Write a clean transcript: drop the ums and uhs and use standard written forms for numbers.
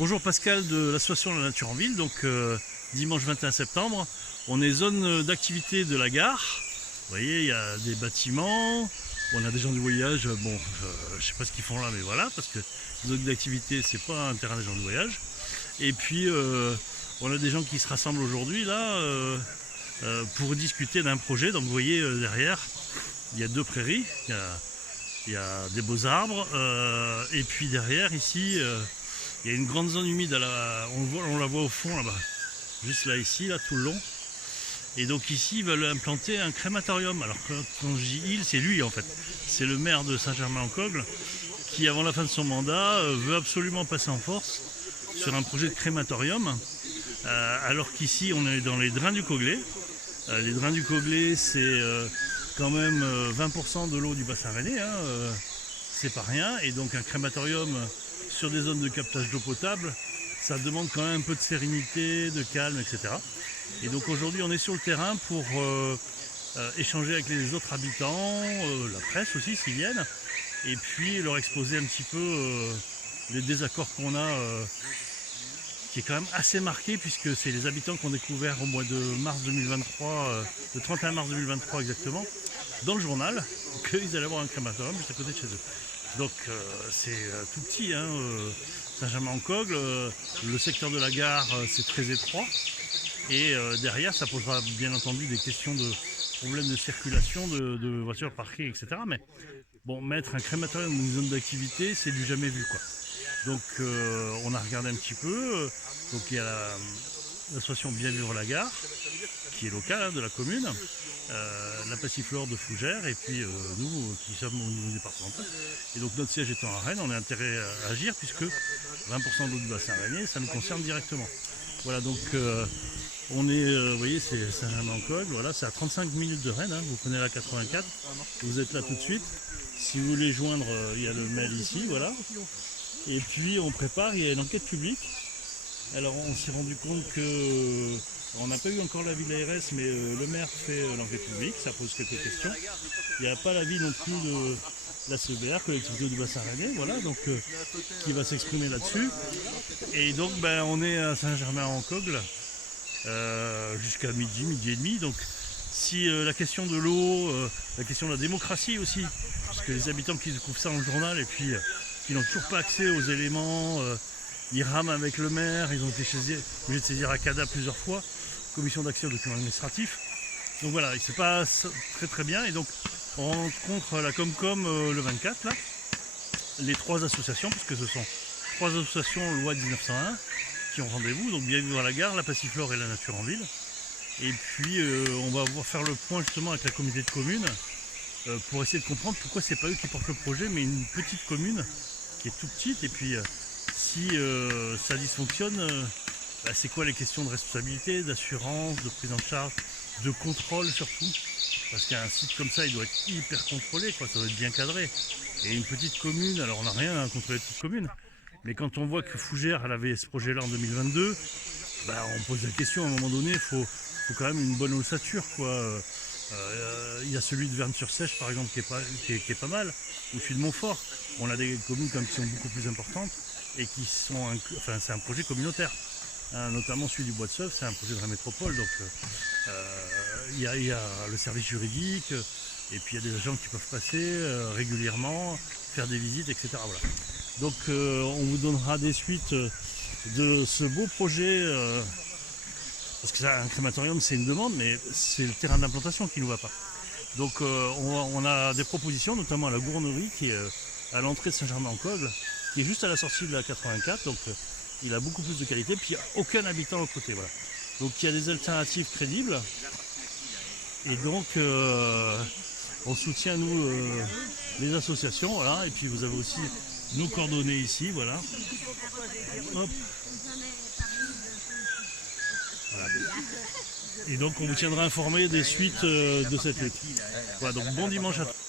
Bonjour Pascal de l'association La Nature en Ville, donc dimanche 21 septembre, on est zone d'activité de la gare. Vous voyez, il y a des bâtiments, on a des gens du voyage, bon, je sais pas ce qu'ils font là, mais voilà, parce que zone d'activité, c'est pas un terrain des gens du voyage. Et puis, on a des gens qui se rassemblent aujourd'hui là pour discuter d'un projet. Donc vous voyez derrière, il y a deux prairies, il y a des beaux arbres, et puis derrière ici, il y a une grande zone humide, on la voit au fond là-bas, juste là ici, là tout le long. Et donc ici ils veulent implanter un crématorium. Alors quand je dis il, c'est lui en fait, c'est le maire de Saint-Germain-en-Cogle qui avant la fin de son mandat veut absolument passer en force sur un projet de crématorium, alors qu'ici on est dans les drains du Coglais. Les drains du Coglais c'est quand même 20% de l'eau du bassin rennais, hein, c'est pas rien, et donc un crématorium sur des zones de captage d'eau potable, ça demande quand même un peu de sérénité, de calme, etc. Et donc aujourd'hui on est sur le terrain pour échanger avec les autres habitants, la presse aussi s'ils viennent, et puis leur exposer un petit peu les désaccords qu'on a, qui est quand même assez marqué puisque c'est les habitants qui ont découvert au mois de mars 2023, le 31 mars 2023 exactement, dans le journal, qu'ils allaient avoir un crématorium juste à côté de chez eux. Donc c'est tout petit, hein, Saint-Germain-en-Cogle, le secteur de la gare c'est très étroit, et derrière ça posera bien entendu des questions de problèmes de circulation, de voitures parquées, etc. Mais bon, mettre un crématorium dans une zone d'activité, c'est du jamais vu, quoi. Donc on a regardé un petit peu, donc il y a l'association Bien Vivre la Gare, qui est locale, hein, de la commune, la Passiflore de Fougères, et puis nous qui sommes au niveau départemental. Et donc notre siège étant à Rennes, on a intérêt à agir puisque 20% de l'eau du bassin rennais, ça nous concerne directement. Voilà, donc on est, vous voyez, c'est Saint-Germain-en-Cogle, voilà, c'est à 35 minutes de Rennes, hein, vous prenez la 84, vous êtes là tout de suite. Si vous voulez joindre, il y a le mail ici, voilà. Et puis on prépare, il y a une enquête publique. Alors on s'est rendu compte que on n'a pas eu encore l'avis de l'ARS, mais le maire fait l'enquête publique, ça pose quelques questions. Il n'y a pas l'avis non plus de la CBR, collectivité du bassin rennais, voilà, donc qui va s'exprimer là-dessus. Et donc ben, on est à Saint-Germain-en-Cogle jusqu'à midi et demi. Donc si la question de l'eau, la question de la démocratie aussi, parce que les habitants qui découvrent ça dans le journal et puis qui n'ont toujours pas accès aux éléments, ils rament avec le maire, ils ont été obligés de saisir ACADA plusieurs fois, commission d'accès aux documents administratifs. Donc voilà, c'est pas très bien, et donc on rencontre la Comcom le 24 là, les trois associations, parce que ce sont trois associations loi 1901 qui ont rendez-vous, donc Bien Vivre la Gare, la Passiflore et la Nature en Ville. Et puis on va faire le point justement avec la communauté de communes pour essayer de comprendre pourquoi c'est pas eux qui portent le projet, mais une petite commune qui est toute petite. Et puis si ça dysfonctionne, c'est quoi les questions de responsabilité, d'assurance, de prise en charge, de contrôle surtout, parce qu'un site comme ça il doit être hyper contrôlé, quoi, ça doit être bien cadré. Et une petite commune, alors on n'a rien contre les petites communes, mais quand on voit que Fougères elle avait ce projet là en 2022, on pose la question à un moment donné, il faut quand même une bonne ossature, quoi. Il y a celui de Verne-sur-Sèche par exemple qui est pas mal, ou celui de Montfort. On a des communes comme qui sont beaucoup plus importantes et qui sont, c'est un projet communautaire, hein, notamment celui du Bois de Sauve, c'est un projet de la métropole, donc il y a le service juridique, et puis il y a des agents qui peuvent passer régulièrement, faire des visites, etc. Voilà. Donc on vous donnera des suites de ce beau projet, parce que un crématorium c'est une demande, mais c'est le terrain d'implantation qui ne nous va pas. Donc on a des propositions, notamment à la Gournerie, qui est à l'entrée de Saint-Germain-en-Cogle, qui est juste à la sortie de la 84, donc il a beaucoup plus de qualité, puis il n'y a aucun habitant à l'autre côté. Voilà. Donc il y a des alternatives crédibles, et donc on soutient nous les associations, voilà, et puis vous avez aussi nos coordonnées ici, voilà. Hop. Voilà. Et donc on vous tiendra informé des suites de cette lutte. Voilà, donc bon dimanche à tous.